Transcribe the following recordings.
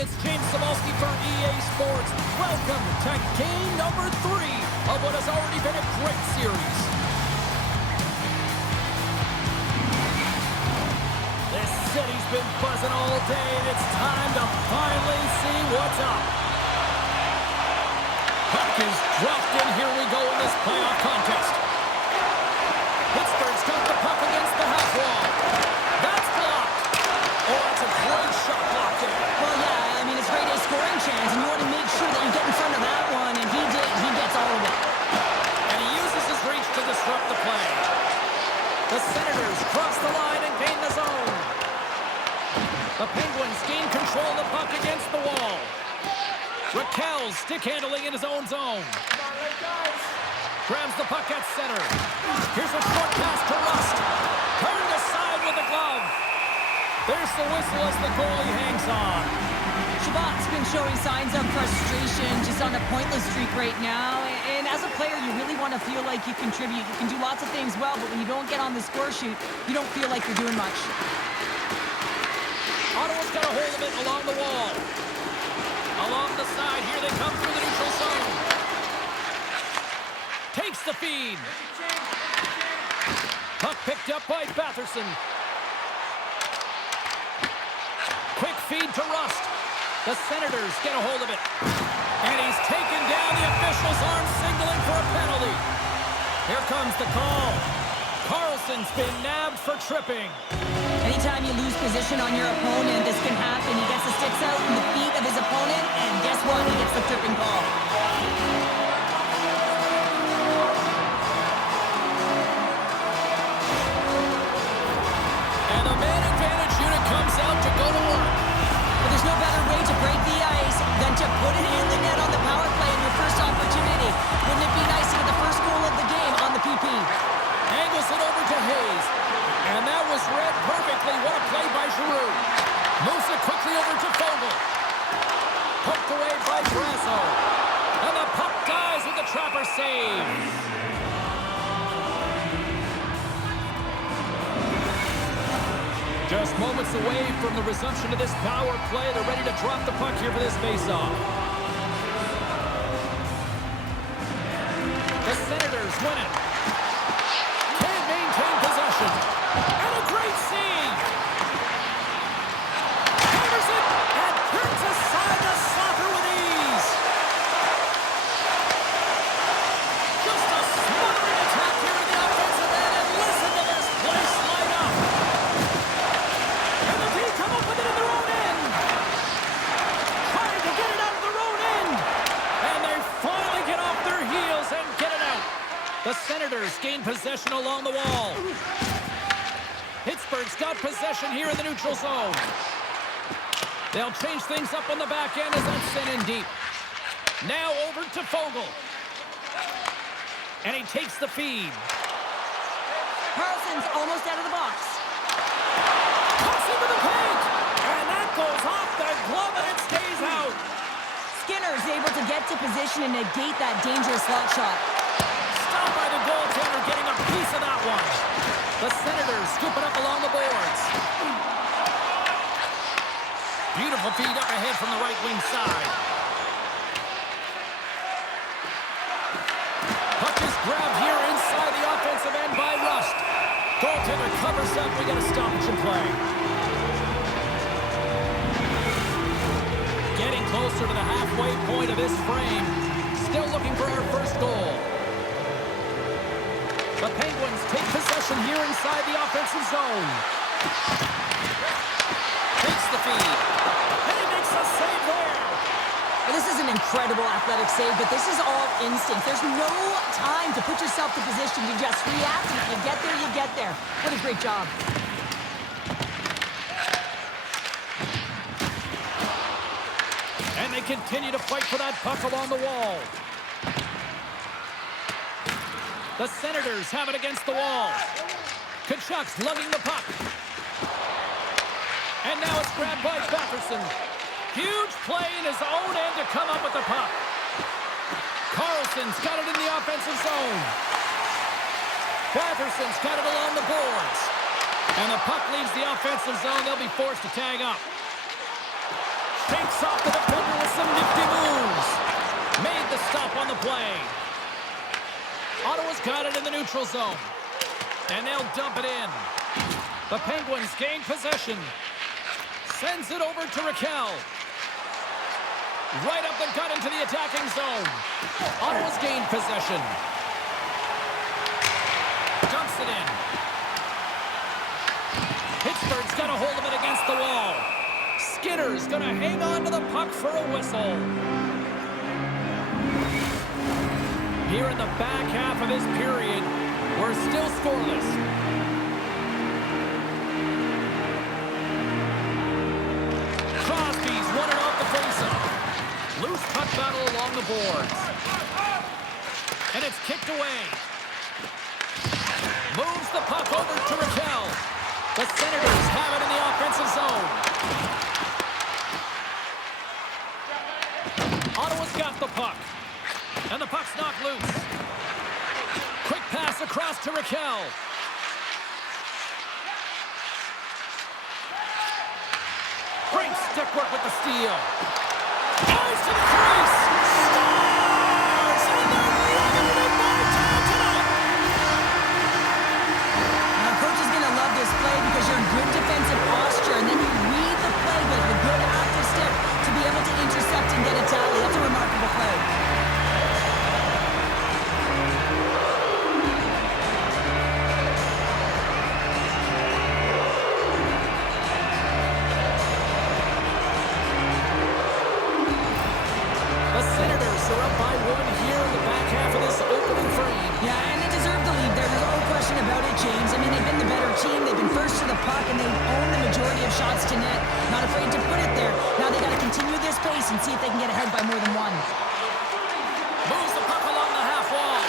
it's James Cebulski for EA Sports. Welcome to game number 3 of what has already been a great series. This city's been buzzing all day, and it's time to finally see what's up. Puck is dropped in. Here we go in this playoff contest. Pittsburgh's got the puck against the half wall. That's blocked. Oh, that's a great shot blocked in. Well, yeah, I mean, it's right a scoring chance, and you want to make sure that you get in front of that one, and he did. He gets all of it. And he uses his reach to disrupt the play. The Senators cross the line and gain the zone. The Penguins gain control of the puck against the wall. Raquel stick handling in his own zone. Grabs the puck at center. Here's a short pass to Rust. Turned aside with the glove. There's the whistle as the goalie hangs on. Shabbat's been showing signs of frustration, just on a pointless streak right now. And as a player, you really want to feel like you contribute. You can do lots of things well, but when you don't get on the score sheet, you don't feel like you're doing much. Ottawa's got a hold of it along the wall. Along the side, here they come through the neutral zone. Takes the feed. Puck picked up by Batherson. Quick feed to Rust. The Senators get a hold of it. And he's taken down. The official's arm signaling for a penalty. Here comes the call. Carlson's been nabbed for tripping. Anytime you lose position on your opponent, this can happen. He gets the sticks out in the feet of his opponent, and guess what? He gets the tripping call. And the man advantage unit comes out to go to work. But there's no better way to break the ice than to put it in the net on the power play in your first opportunity. Wouldn't it be nice to get the first goal of the game on the PP? Angles it over to Hayes. And that was read perfectly. What a play by Giroux. Moves it quickly over to Fogle. Poked away by Brasso. And the puck dies with the trapper save. Just moments away from the resumption of this power play. They're ready to drop the puck here for this faceoff. The Senators win it. Can't maintain possession. And a great save. Hammers it and turns aside the soccer with ease. Just a smothering attack here in the offensive end. And listen to this place light up. And the team come up with it in their own end. Trying to get it out of their own end. And they finally get off their heels and get it out. The Senators gain possession along the wall. Pittsburgh's got possession here in the neutral zone. They'll change things up on the back end as that's sent in deep. Now over to Fogle. And he takes the feed. Carlson's almost out of the box. Cuts into the paint. And that goes off the glove and it stays out. Skinner's able to get to position and negate that dangerous slot shot. Stopped by the goaltender, getting a piece of that one. The Senators scoop it up along the boards. Beautiful feed up ahead from the right wing side. Puck is grabbed here inside the offensive end by Rust. Goaltender covers up. We got a stoppage in play. Getting closer to the halfway point of this frame. Still looking for our first goal. The Penguins take possession here inside the offensive zone. Takes the feed. And he makes a save there. Well, this is an incredible athletic save, but this is all instinct. There's no time to put yourself to position. You just react, and if you get there, you get there. What a great job. And they continue to fight for that puck along the wall. The Senators have it against the wall. Kachuk's lugging the puck. And now it's grabbed by Batherson. Huge play in his own end to come up with the puck. Carlson's got it in the offensive zone. Batherson's got it along the boards. And the puck leaves the offensive zone. They'll be forced to tag up. Fakes off the defender with some nifty moves. Made the stop on the play. Ottawa's got it in the neutral zone. And they'll dump it in. The Penguins gain possession. Sends it over to Raquel. Right up the gut into the attacking zone. Ottawa's gained possession. Dumps it in. Pittsburgh's got a hold of it against the wall. Skinner's going to hang on to the puck for a whistle. Here in the back half of this period, we're still scoreless. Crosby's won it off the faceoff. Loose puck battle along the boards. And it's kicked away. Moves the puck over to Raquel. The Senators have it in the offensive zone. Ottawa's got the puck. And the puck's knocked loose. Quick pass across to Raquel. Great stick work with the steal. Goes to the crease. Stars! And they're loving it in my town tonight. Now, coach is going to love this play because you're in good defensive posture, and then you read the play with a good active stick to be able to intercept and get a tally. That's a remarkable play. The Senators are up by one here in the back half of this opening frame. Yeah, and they deserve the lead. There's no question about it, James. I mean, they've been the better team. They've been first to the puck, and they've owned the majority of shots to net. Not afraid to put it there. Now they got to continue this pace and see if they can get ahead by more than one. Moves the puck along the half wall.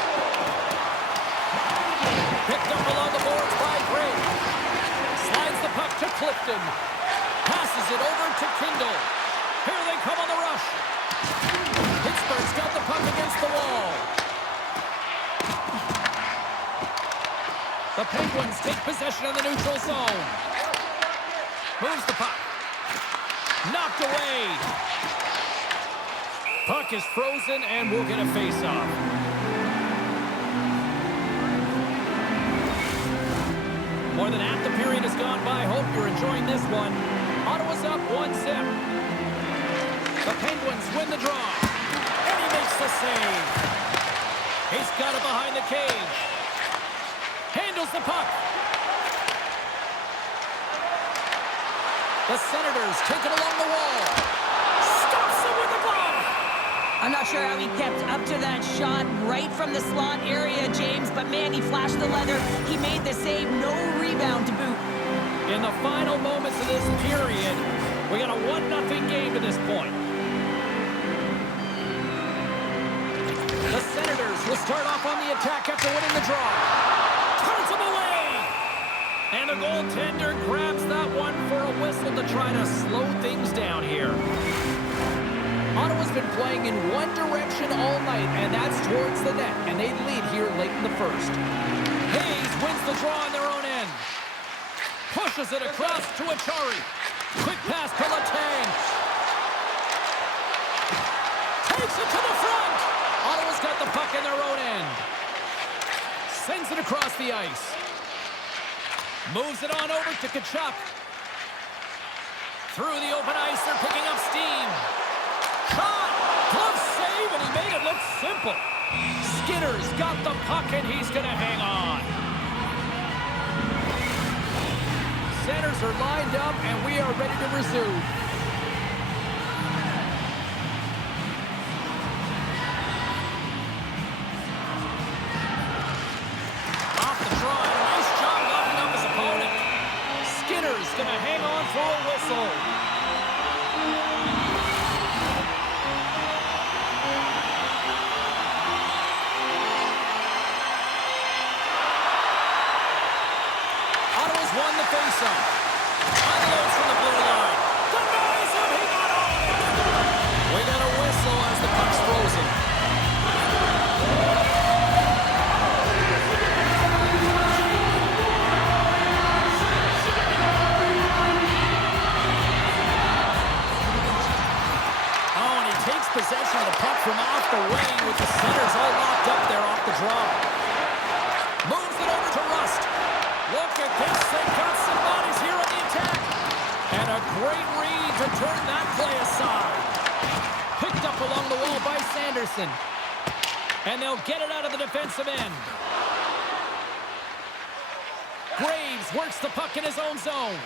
Picked up along the boards by Gray. Slides the puck to Clifton. Passes it over to Kindle. Here they come on the rush. Pittsburgh's got the puck against the wall. The Penguins take possession in the neutral zone. Moves the puck. Knocked away. Puck is frozen and we'll get a face-off. More than half the period has gone by. Hope you're enjoying this one. Ottawa's up 1-0. The Penguins win the draw. And he makes the save. He's got it behind the cage. Handles the puck. The Senators take it along the wall. Stops it with the glove. I'm not sure how he kept up to that shot right from the slot area, James, but man, he flashed the leather. He made the save, no rebound to boot. In the final moments of this period, we got a 1-0 game to this point. The Senators will start off on the attack after winning the draw. Turns him away! And the goaltender grabs that one for a whistle to try to slow things down here. Ottawa's been playing in one direction all night, and that's towards the net, and they lead here late in the first. Hayes wins the draw on their own end. Pushes it across to Achari. Quick pass to Letang. Takes it to the front. Ottawa's got the puck in their own end. Sends it across the ice. Moves it on over to Tkachuk. Through the open ice, they're picking up steam. Shot! Glove save, and he made it look simple. Skinner's got the puck, and he's going to hang on. Centers are lined up, and we are ready to resume. Off the draw, nice job locking up his opponent. Skinner's going to hang on for a whistle. Ottawa's won the faceoff. Unloads from the blue line. Denies him. He got on it. We got a whistle as the puck's frozen. Anderson. And they'll get it out of the defensive end. Graves works the puck in his own zone.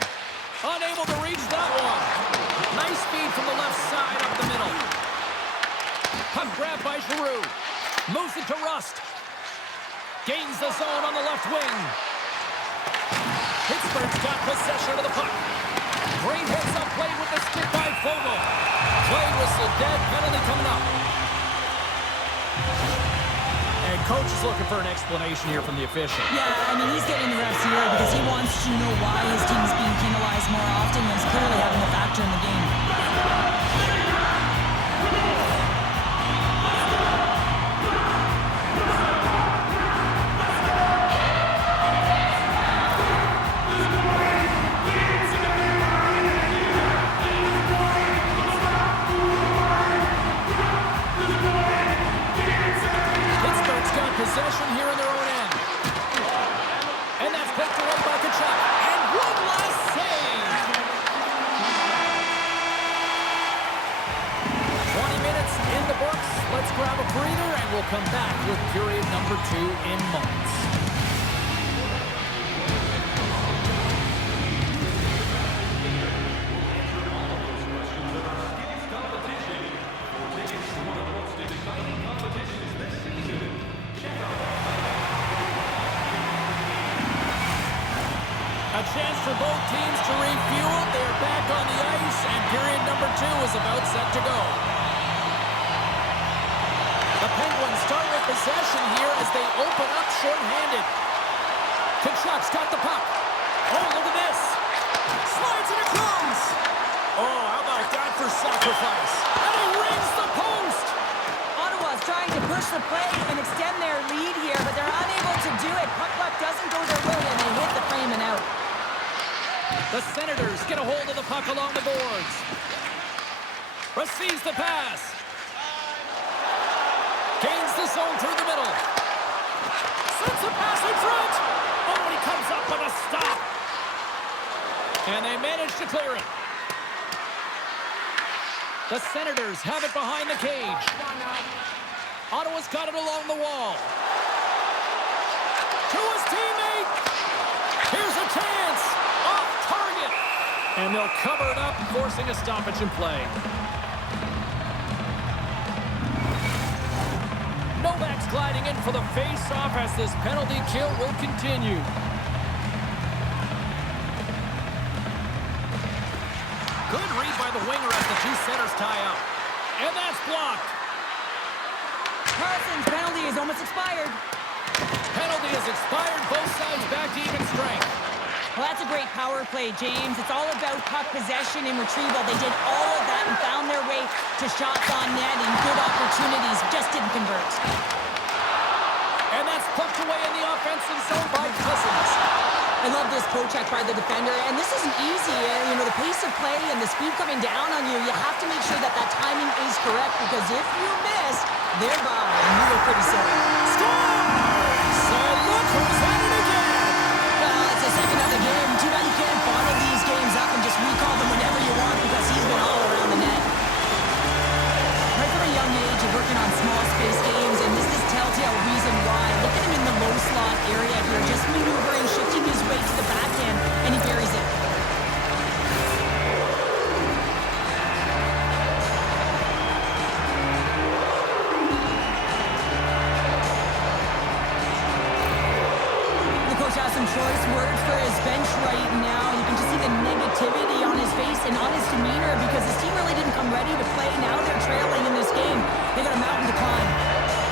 Unable to reach that one. Nice feed from the left side up the middle. Puck grab by Giroux. Moves it to Rust. Gains the zone on the left wing. Pittsburgh's got possession of the puck. Great heads-up play with the stick by Fogle. Play whistle dead, penalty coming up. And coach is looking for an explanation here from the official. Yeah, I mean, he's getting the refs here because he wants to know why his team is being penalized more often and is clearly having a factor in the game. Possession here in their own end. And that's picked away by Kachuk. And one last save. 20 minutes in the books. Let's grab a breather and we'll come back with period number 2 in moments. A chance for both teams to refuel. They're back on the ice, and period number 2 is about set to go. The Penguins start with possession here as they open up short-handed. Kachuk's got the puck. Oh, look at this. Slides it across. Oh, how about that for sacrifice? And he rings the post. Ottawa's trying to push the play and extend their lead here, but they're unable to do it. Puck luck doesn't go their way, and they hit the frame and out. The Senators get a hold of the puck along the boards. Receives the pass. Gains the zone through the middle. Sends a pass in front. Oh, and he comes up with a stop. And they manage to clear it. The Senators have it behind the cage. Ottawa's got it along the wall. To his teammate. Here's a chance. Off target. And they'll cover it up, forcing a stoppage in play. Novak's gliding in for the face-off as this penalty kill will continue. Good read by the winger as the two centers tie up. And that's blocked. Carlson's penalty is almost expired. Penalty is expired. Both sides back to even strength. Well, that's a great power play, James. It's all about puck possession and retrieval. They did all of that and found their way to shots on net and good opportunities. Just didn't convert. And that's poked away in the offensive zone by Cousins. I love this poke-check by the defender, and this isn't easy. You know, the pace of play and the speed coming down on you, you have to make sure that that timing is correct, because if you miss, they're by, and you look pretty silly. Scores! And look who's at it again! Well, it's the second of the game. Too bad you can't bottle these games up and just recall them whenever you want, because he's been all around the net. Right from a young age, you're working on small space games, and this is telltale reason why. Look at him in the low slot area here, just maneuvering, shifting his way to the backhand, and he buries it. The coach has some choice words for his bench right now. You can just see the negativity on his face and on his demeanor because his team really didn't come ready to play. Now they're trailing in this game. They got a mountain to climb.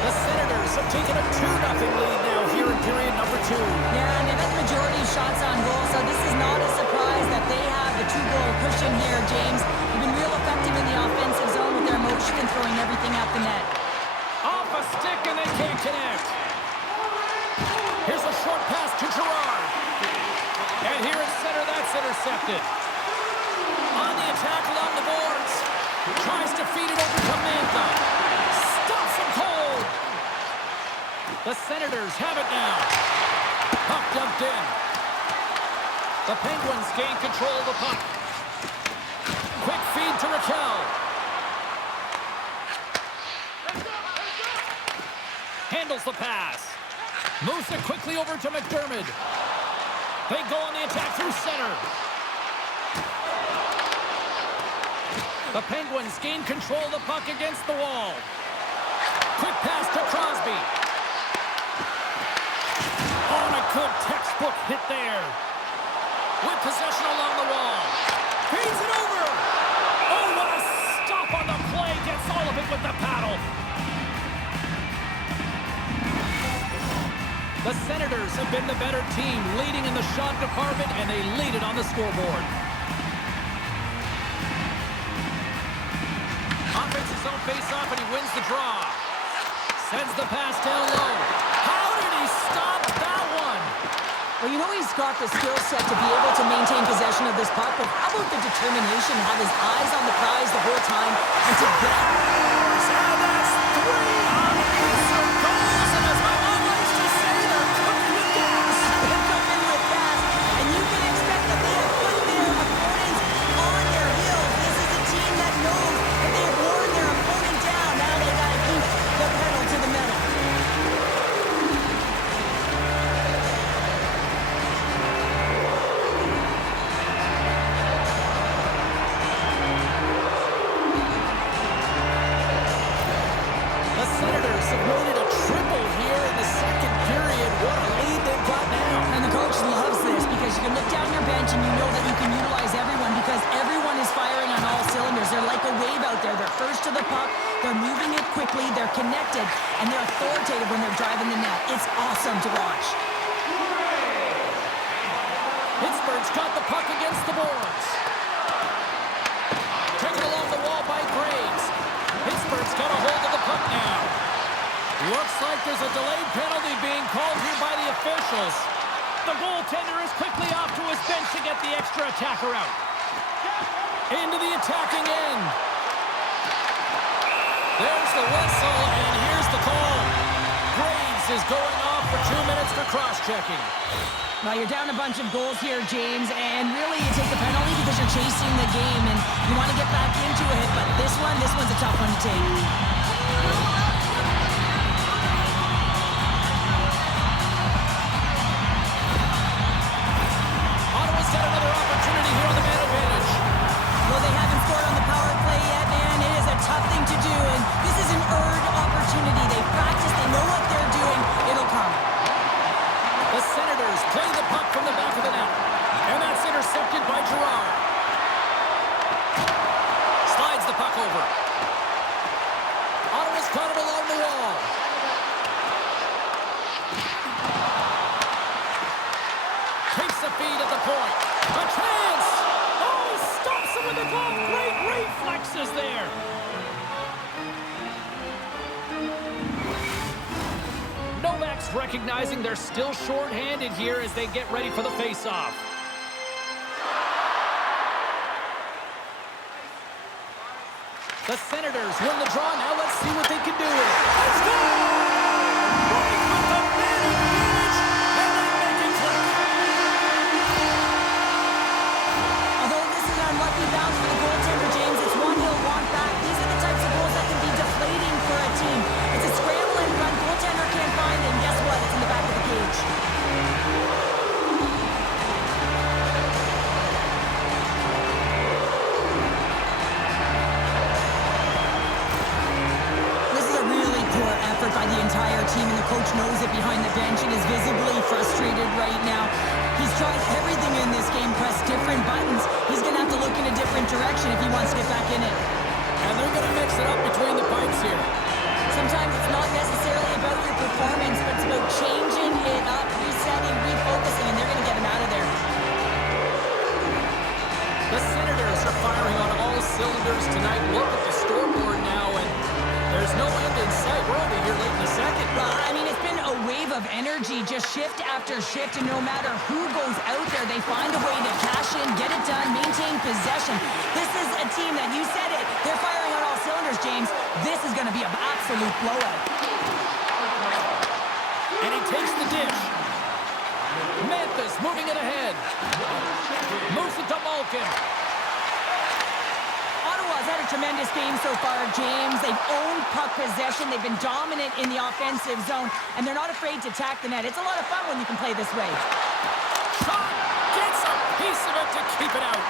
The Senators have taken a 2-0 lead now here in period number 2. Yeah, and they've got the majority of shots on goal, so this is not a surprise that they have the 2-goal cushion here, James. They've been real effective in the offensive zone with their motion and throwing everything at the net. Off a stick and they can't connect. Here's a short pass to Girard. And here at center, that's intercepted. On the attack along the boards. Tries to feed it over to Mantha. Stops him cold. The Senators have it now. Puck dumped in. The Penguins gain control of the puck. Quick feed to Raquel. handles the pass. Moves it quickly over to McDermott. They go on the attack through center. The Penguins gain control of the puck against the wall. Quick pass to Crosby. Oh, and a good textbook hit there. With possession along the wall. Feeds it over. Oh, what a stop on the play. Gets all of it with the paddle. The Senators have been the better team, leading in the shot department, and they lead it on the scoreboard. Offenses zone face-off, and he wins the draw. Sends the pass down low. How did he stop that one? Well, you know he's got the skill set to be able to maintain possession of this puck, but how about the determination, have his eyes on the prize the whole time, and to get... And that's 3 unanswered goals, and as my mom likes to say, they're cooking with gas. They're cooking with gas, and you can expect that they have put their opponents on their heels. This is a team that knows that they have worn their opponent down. Now they got to keep the pedal to the metal. The Senators have loaded a triple here in the second period. What a lead they've got now. And the coach loves this because you can look down your bench and you know that you can utilize everyone because everyone is firing on all cylinders. They're like a wave out there. They're first to the puck. They're moving it quickly. They're connected. And they're authoritative when they're driving the net. It's awesome to watch. Pittsburgh's got the puck against the boards. Taken along the wall by Graves. Pittsburgh's got a hold of the puck now. Looks like there's a delayed penalty being called here by the officials. The goaltender is quickly off to his bench to get the extra attacker out. Into the attacking end. There's the whistle, and here's the call. Graves is going off for 2 minutes for cross-checking. Well, you're down a bunch of goals here, James, and really you take the penalty because you're chasing the game and you want to get back into it, but this one's a tough one to take. Ottawa's got another opportunity here on the man advantage. Well, they haven't scored on the power play yet, man. It is a tough thing to do, and this is an earned opportunity. They practice, they know what they're doing. It'll come. The Senators play the puck from the back of the net. And that's intercepted by Girard. Slides the puck over. Ottawa's caught it along the wall. Takes the feed at the point. A chance! Oh, stops him with the glove. Great reflexes there. Novak's recognizing they're still short-handed here as they get ready for the face-off. The Senators win the draw. Now let's see what they can do. Let's go! Right with the man advantage, and they make it click. Although this is an unlucky bounce for the goaltender, James, it's one he'll want back. These are the types of goals that can be deflating for a team. It's a scramble and run. Goaltender can't find it, and guess what? It's in the back of the cage. This is a really poor effort by the entire team, and the coach knows it behind the bench and is visibly frustrated right now. He's tried everything in this game, pressed different buttons. He's going to have to look in a different direction if he wants to get back in it. And they're going to mix it up between the pipes here. Sometimes it's not necessarily about your performance, but it's about changing it up, resetting, refocusing, and they're going to get him out of there. The Senators are firing on all cylinders tonight. Look at the scoreboard now, and there's no end in sight. We're over here late in the second. I mean, it's been a wave of energy, just shift after shift, and no matter who goes out there, they find a way to cash in, get it done, maintain possession. This is a team that, you said it, they're firing on all cylinders, James. This is going to be an absolute blowout. And he takes the dish. Memphis moving it ahead. Moves it to Malkin. Ottawa's had a a tremendous game so far, James. They've owned puck possession. They've been dominant in the offensive zone, and they're not afraid to attack the net. It's a lot of fun when you can play this way. Shot! Gets a piece of it to keep it out.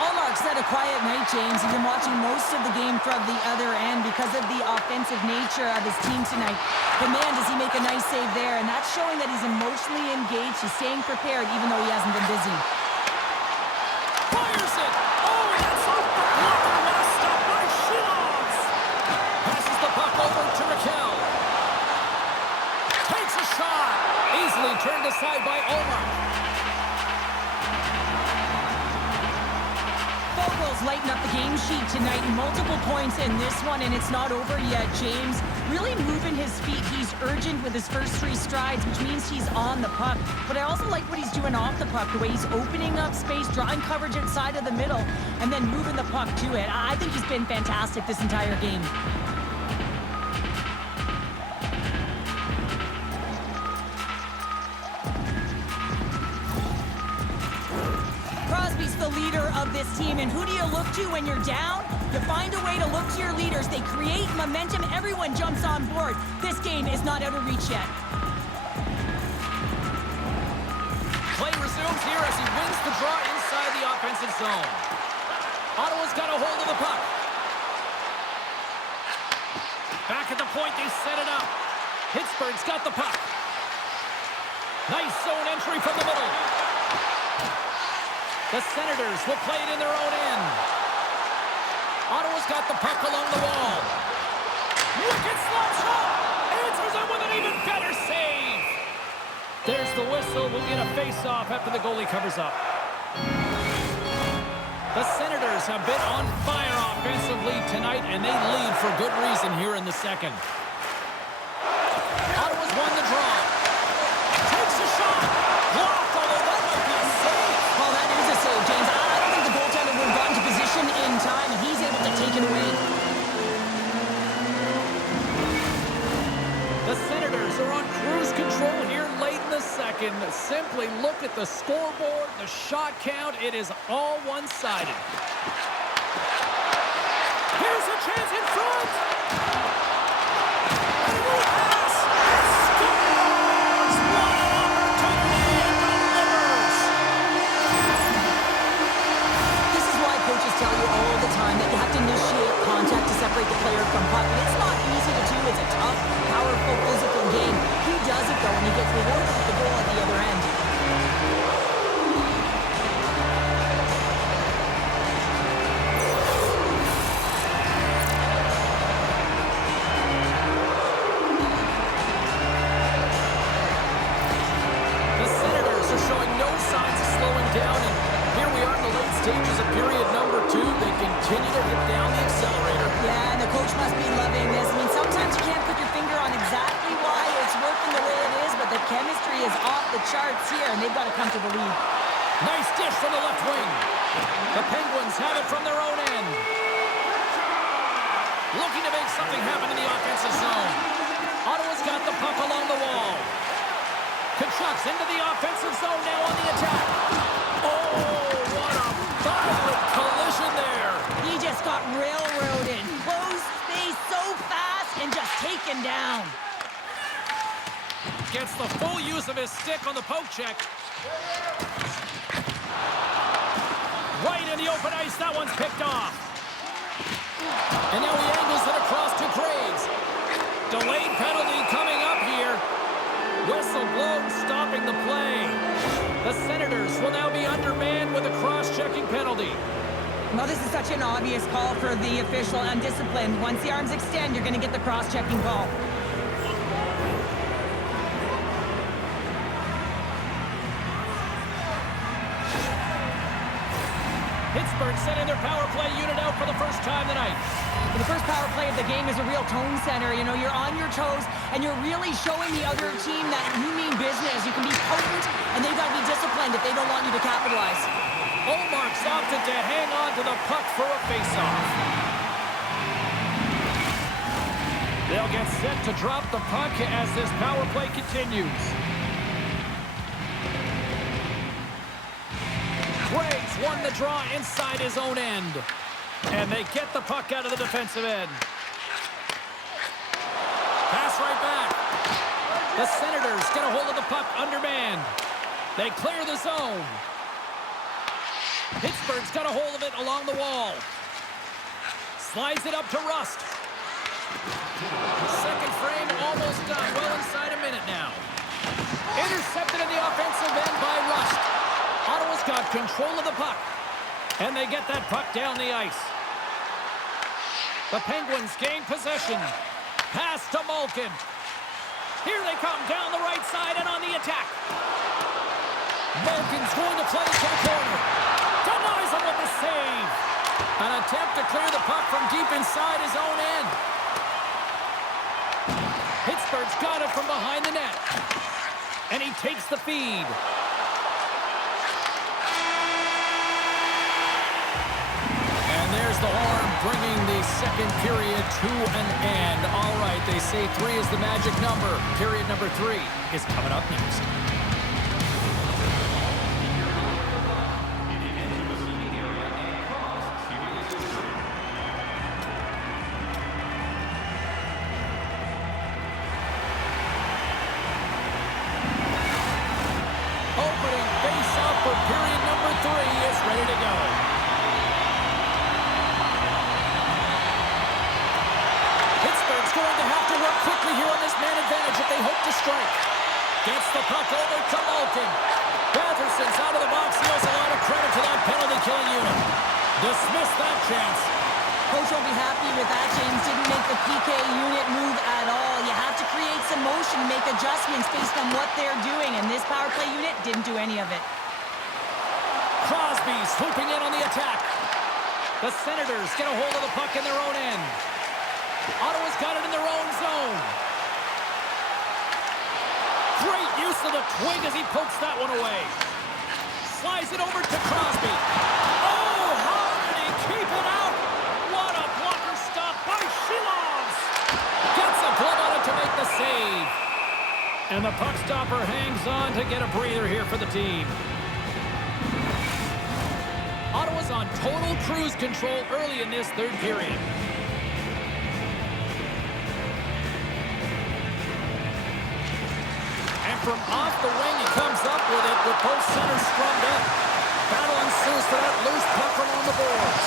Allmark's had a quiet night, James. He's been watching most of the game from the other end because of the offensive nature of his team tonight. But man, does he make a nice save there, and that's showing that he's emotionally engaged. He's staying prepared even though he hasn't been busy. Fires it! Oh, that's off the block! What a stop by Shilovs! Passes the puck over to Raquel. Takes a shot! Easily turned aside by Allmark. Lighten up the game sheet tonight. Multiple points in this one, and it's not over yet, James. Really moving his feet. He's urgent with his first 3 strides, which means he's on the puck. But I also like what he's doing off the puck, the way he's opening up space, drawing coverage inside of the middle, and then moving the puck to it. I think he's been fantastic this entire game. The leader of this team, and who do you look to when you're down? You find a way to look to your leaders. They create momentum. Everyone jumps on board. This game is not out of reach yet. Play resumes here as he wins the draw inside the offensive zone. Ottawa's got a hold of the puck. Back at the point, they set it up. Pittsburgh's got the puck. Nice zone entry from the middle. The Senators will play it in their own end. Ottawa's got the puck along the wall. Wicked slap shot! Answers it with an even better save! There's the whistle. We'll get a face-off after the goalie covers up. The Senators have been on fire offensively tonight, and they lead for good reason here in the second. Ottawa's won the draw. Takes a shot! Blocked, although that might be a save. Well, that is a save, James. I don't think the goaltender would have gotten to position in time, and he's able to take it away. The Senators are on cruise control here late in the second. Simply look at the scoreboard, the shot count. It is all one-sided. Here's a chance in front! And a new pass! It scores! What an opportunity! It delivers! This is why coaches tell you all the time that you have to initiate contact to separate the player from puck. And it's not easy to do. It's a tough, powerful, physical game. He does it, though, and he gets rewarded with the goal at the other end. The Senators are showing no signs of slowing down, and here we are in the late stages of period number 2. They continue to hit down the accelerator. Yeah, and the coach must be loving this. I mean, sometimes you can't put your finger on exactly why it's working the way it is, but the chemistry is off the charts here, and they've got to come to the lead. Nice dish from the left wing. The Penguins have it from their own end. Looking to make something happen in the offensive zone. Ottawa's got the puck along the wall. Kachuk's into the offensive zone now on the attack. Oh, what a violent collision there. He just got railroaded. Closed space so fast and just taken down. Gets the full use of his stick on the poke check. Right in the open ice, that one's picked off. And now he angles it across to Graves. Delayed penalty coming up here. Whistle blown, stopping the play. The Senators will now be undermanned with a cross-checking penalty. Well, this is such an obvious call for the official, undisciplined. Once the arms extend, you're going to get the cross-checking call. Pittsburgh sending their power play unit out for the first time tonight. The first power play of the game is a real tone setter. You know, you're on your toes, and you're really showing the other team that you mean business. You can be potent, and they've got to be disciplined if they don't want you to capitalize. Allmark's opted to hang on to the puck for a faceoff. They'll get set to drop the puck as this power play continues. Graves won the draw inside his own end. And they get the puck out of the defensive end. Pass right back. The Senators get a hold of the puck undermanned. They clear the zone. Pittsburgh's got a hold of it along the wall. Slides it up to Rust. Second frame almost done. Well inside a minute now. Intercepted in the offensive end by Rust. Ottawa's got control of the puck. And they get that puck down the ice. The Penguins gain possession. Pass to Malkin. Here they come down the right side and on the attack. Malkin's going to play to the corner. Denies him with the save. An attempt to clear the puck from deep inside his own end. Pittsburgh's got it from behind the net. And he takes the feed. And there's the horn bringing the second period to an end. All right, they say 3 is the magic number. Period number 3 is coming up next. Period number 3 is ready to go. Pittsburgh's going to have to work quickly here on this man advantage if they hope to strike. Gets the puck over to Malkin. Batherson's out of the box. He owes a lot of credit to that penalty-killing unit. Dismissed that chance. Coach will be happy with that. James didn't make the PK unit move at all. You have to create some motion, make adjustments based on what they're doing, and this power play unit didn't do any of it. Crosby swooping in on the attack. The Senators get a hold of the puck in their own end. Ottawa's got it in their own zone. Great use of the twig as he pokes that one away. Slides it over to Crosby. Oh, how did he keep it out? What a blocker stop by Shilovs. Gets a glove on it to make the save. And the puck stopper hangs on to get a breather here for the team. Ottawa's on total cruise control early in this third period. And from off the wing, he comes up with it with both centers strummed up. Battle ensues for that loose puck along the boards.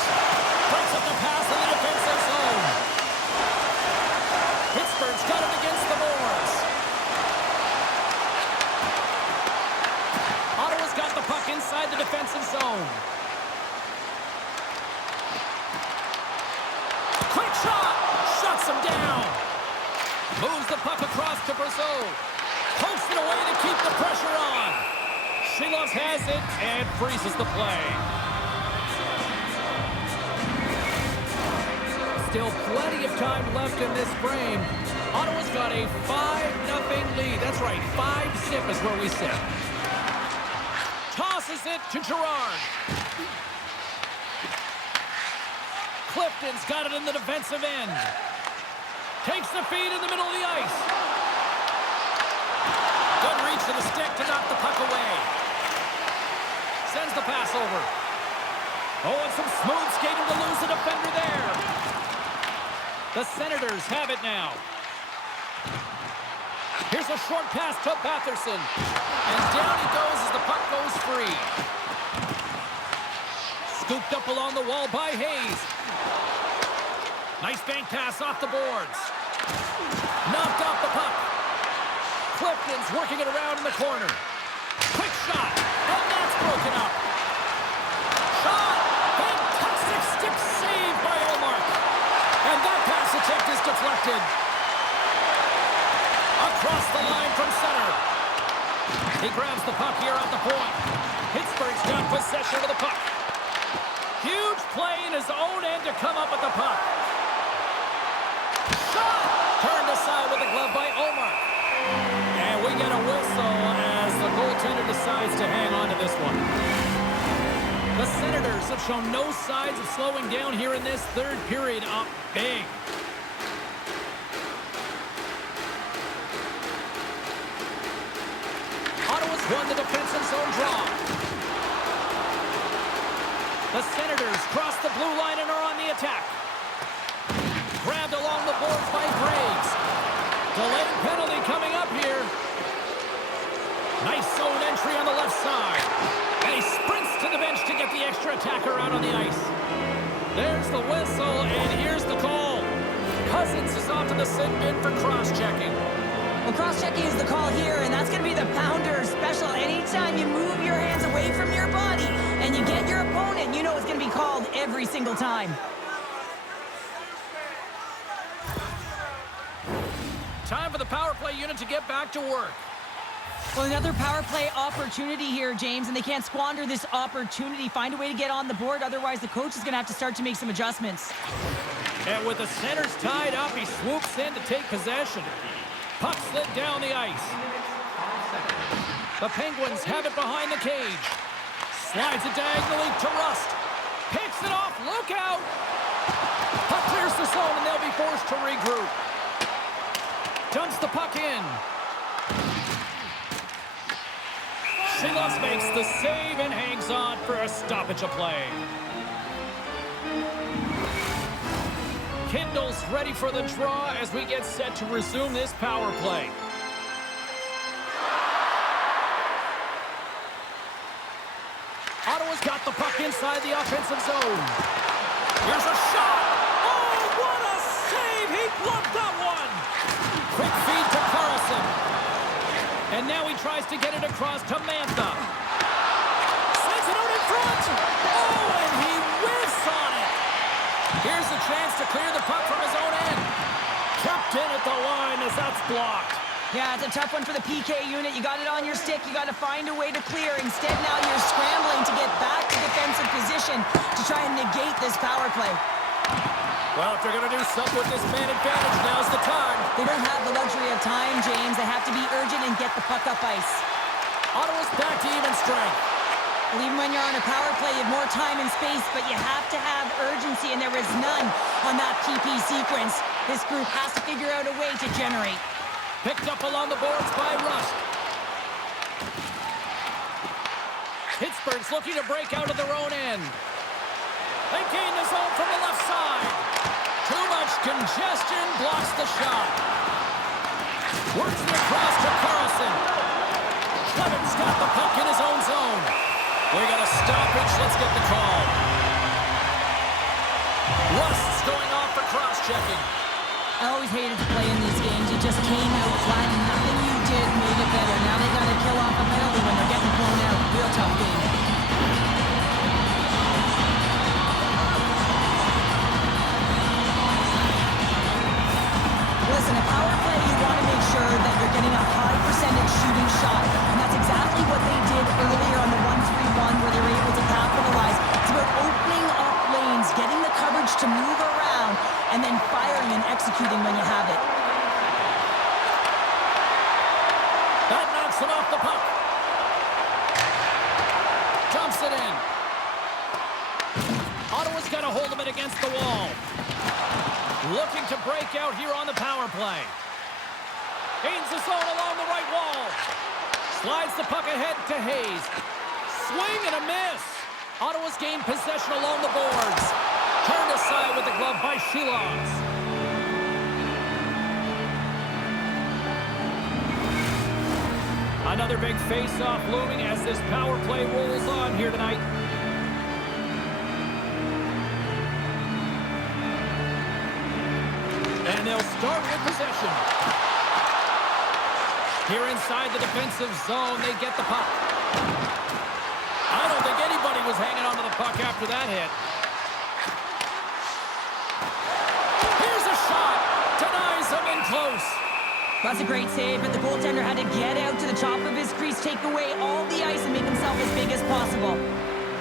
Breaks up the pass in the defensive zone. Pittsburgh's got it against the boards. Ottawa's got the puck inside the defensive zone. Quick shot! Shuts him down. Moves the puck across to Brazeau. Pokes it away to keep the pressure on. Shilovs has it and freezes the play. Still plenty of time left in this frame. Ottawa's got a 5-0 lead. That's right, 5-zip is where we sit. Tosses it to Girard. Clifton's got it in the defensive end. Takes the feed in the middle of the ice. Good reach to the stick to knock the puck away. Sends the pass over. Oh, and some smooth skating to lose the defender there. The Senators have it now. Here's a short pass to Batherson. And down he goes as the puck goes free. Scooped up along the wall by Hayes. Nice bank pass off the boards. Knocked off the puck. Clifton's working it around in the corner. Quick shot. And that's broken up. Shot. Fantastic stick save by Olmark. And that pass attempt is deflected. Across the line from center. He grabs the puck here at the point. Pittsburgh's got possession of the puck. Huge play in his own end to come up with the puck. Shot! Turned aside with the glove by Olmark. And we get a whistle as the goaltender decides to hang on to this one. The Senators have shown no signs of slowing down here in this third period, up big. Ottawa's won the defensive zone draw. The Senators cross the blue line and are on the attack. Grabbed along the boards by Graves. Delayed penalty coming up here. Nice zone entry on the left side. And he sprints to the bench to get the extra attacker out on the ice. There's the whistle, and here's the call. Cousins is off to the sit bin for cross-checking. Well, cross-checking is the call here, and that's going to be the pounder special. Anytime you move your hands away from your body and you get your opponent, you know it's going to be called every single time. Time for the power play unit to get back to work. Well, another power play opportunity here, James, and they can't squander this opportunity. Find a way to get on the board, otherwise the coach is going to have to start to make some adjustments. And with the centers tied up, he swoops in to take possession. Puck slid down the ice. The Penguins have it behind the cage. Slides it diagonally to Rust. Picks it off, look out! Puck clears the zone and they'll be forced to regroup. Dumps the puck in. Silas makes the save and hangs on for a stoppage of play. Kindle's ready for the draw as we get set to resume this power play. Ottawa's got the puck inside the offensive zone. Here's a shot. Oh, what a save! He bluffed that one. Quick feed to Carlson. And now he tries to get it across to Mantha. Sends it out in front. Oh, and he whiffs on it. Here's a chance to clear the puck from his own end. Kept in at the line as that's blocked. Yeah, it's a tough one for the PK unit. You got it on your stick. You got to find a way to clear. Instead, now you're scrambling to get back to defensive position to try and negate this power play. Well, if they're going to do something with this man advantage, now's the time. They don't have the luxury of time, James. They have to be urgent and get the puck up ice. Ottawa's back to even strength. Well, even when you're on a power play, you have more time and space, but you have to have urgency, and there is none on that PP sequence. This group has to figure out a way to generate. Picked up along the boards by Rust. Pittsburgh's looking to break out of their own end. They gain the zone from the left side. Too much congestion blocks the shot. Works it across to Carlson. Clement's got the puck in his own zone. We got a stoppage. Let's get the call. Rust's going off for cross-checking. I always hated to play in these games. You just came out flat and nothing you did made it better. Now they got to kill off a penalty when they're getting blown out. Real tough game. Listen, a power play, you want to make sure that you're getting a high percentage shooting shot. And that's exactly what they did earlier on the 1-3-1 where they were able to capitalize. It's about opening up lanes, getting the coverage to move around, and then firing and executing when you have it. That knocks it off the puck. Dumps it in. Ottawa's got a hold of it against the wall. Looking to break out here on the power play. Gains the zone along the right wall. Slides the puck ahead to Hayes. Swing and a miss. Ottawa's gained possession along the boards. Turned aside with the glove by Shilovs. Another big face-off looming as this power play rolls on here tonight. And they'll start with possession. Here inside the defensive zone, they get the puck. I don't think anybody was hanging on to the puck after that hit. Here's a shot. Denies him in close. That's a great save, but the goaltender had to get out to the top of his crease, take away all the ice, and make himself as big as possible.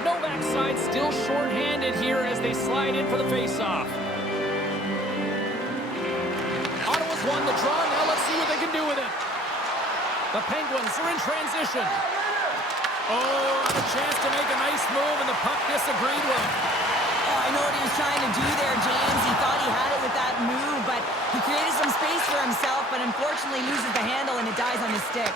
Novak's side still shorthanded here as they slide in for the faceoff. Ottawa's won the draw. Now let's see what they can do with it. The Penguins are in transition. Oh, a chance to make a nice move, and the puck disagreed with him. Oh, I know what he was trying to do there, James. He thought he had it with that move, but he created some space for himself, but unfortunately loses the handle, and it dies on his stick.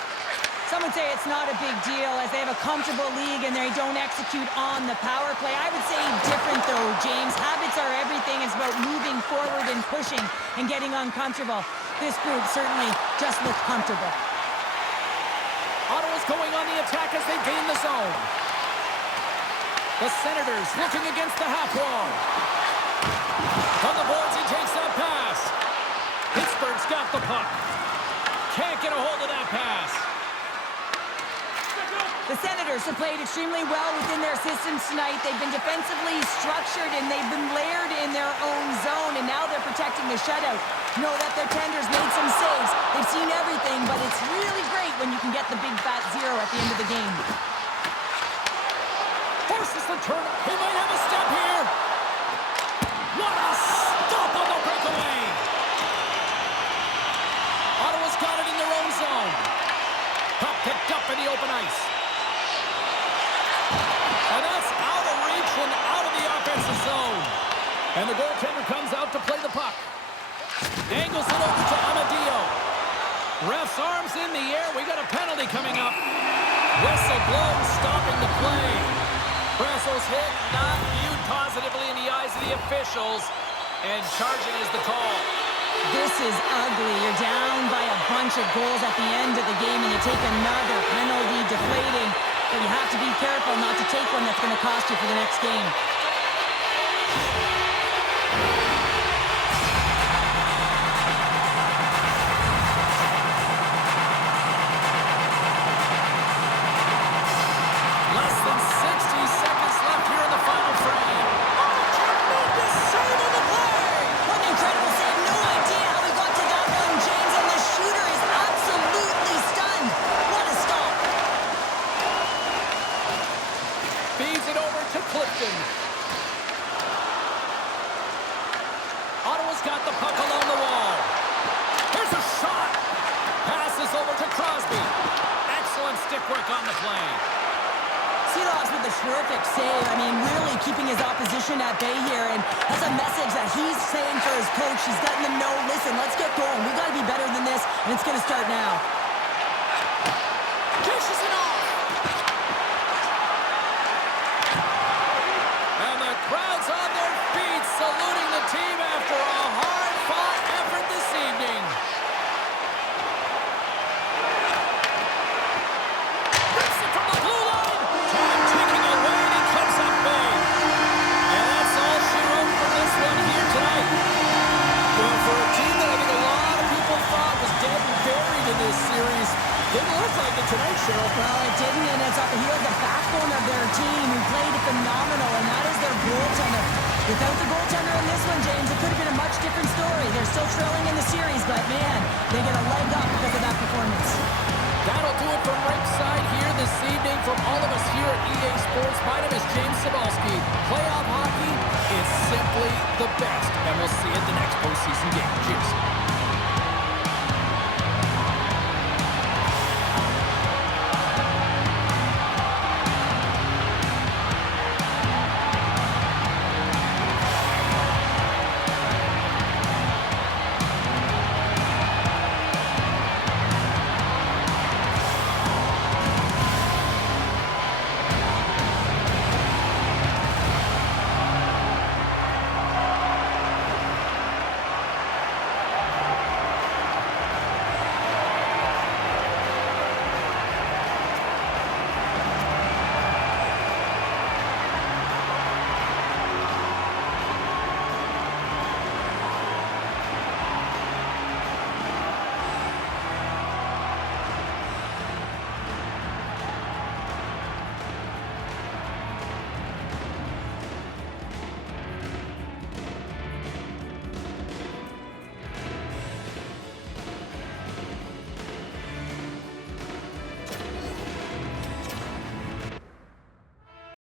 Some would say it's not a big deal as they have a comfortable league and they don't execute on the power play. I would say different though, James. Habits are everything. It's about moving forward and pushing and getting uncomfortable. This group certainly just looked comfortable. Ottawa's going on the attack as they gain the zone. The Senators looking against the half wall. On the boards, he takes that pass. Pittsburgh's got the puck. Can't get a hold of that pass. The Senators have played extremely well within their systems tonight. They've been defensively structured and they've been layered in their own zone, and now they're protecting the shutout. Know that their tenders made some saves. They've seen everything, but it's really great when you can get the big fat zero at the end of the game. Forces the turn. He might have a step here. What a stop on the breakaway. Ottawa's got it in their own zone. Puck picked up in the open ice. And that's out of reach and out of the offensive zone. And the goaltender comes out to play the puck. Angles it over to Amadio. Ref's arms in the air. We got a penalty coming up. Whistle blown, stopping the play. Brasso's hit not viewed positively in the eyes of the officials. And charging is the call. This is ugly. You're down by a bunch of goals at the end of the game, and you take another penalty, deflating. But you have to be careful not to take one that's going to cost you for the next game. Less than 60 seconds left here in the final frame. Oh, tremendous save on the play! What an incredible save. No idea how he got to that one, James, and the shooter is absolutely stunned. What a stop. Feeds it over to Clifton. Ottawa's got the puck along the wall. Here's a shot. Passes over to Crosby. Excellent stick work on the play. Seeloff's with a terrific save. I mean, really keeping his opposition at bay here, and that's a message that he's saying for his coach. He's letting them know, listen, let's get going. We got to be better than this, and it's going to start now. Dishes it off. And the crowd's on their feet, saluting the team after a hard-fought effort this evening. Rips it from the blue line. Time ticking away, and he comes up big. And that's all she wrote for this one here tonight. Well, for a team that I think a lot of people thought was dead and buried in this series, didn't look like it tonight, Cheryl. Well, it didn't, and it's he was the backbone of their team who played phenomenal, and that is their goaltender. Without the goaltender in this one, James, it could have been a much different story. They're still trailing in the series, but man, they get a leg up because of that performance. That'll do it from ringside here this evening. From all of us here at EA Sports, my name is James Cybulski. Playoff hockey is simply the best, and we'll see you at the next postseason game. Cheers.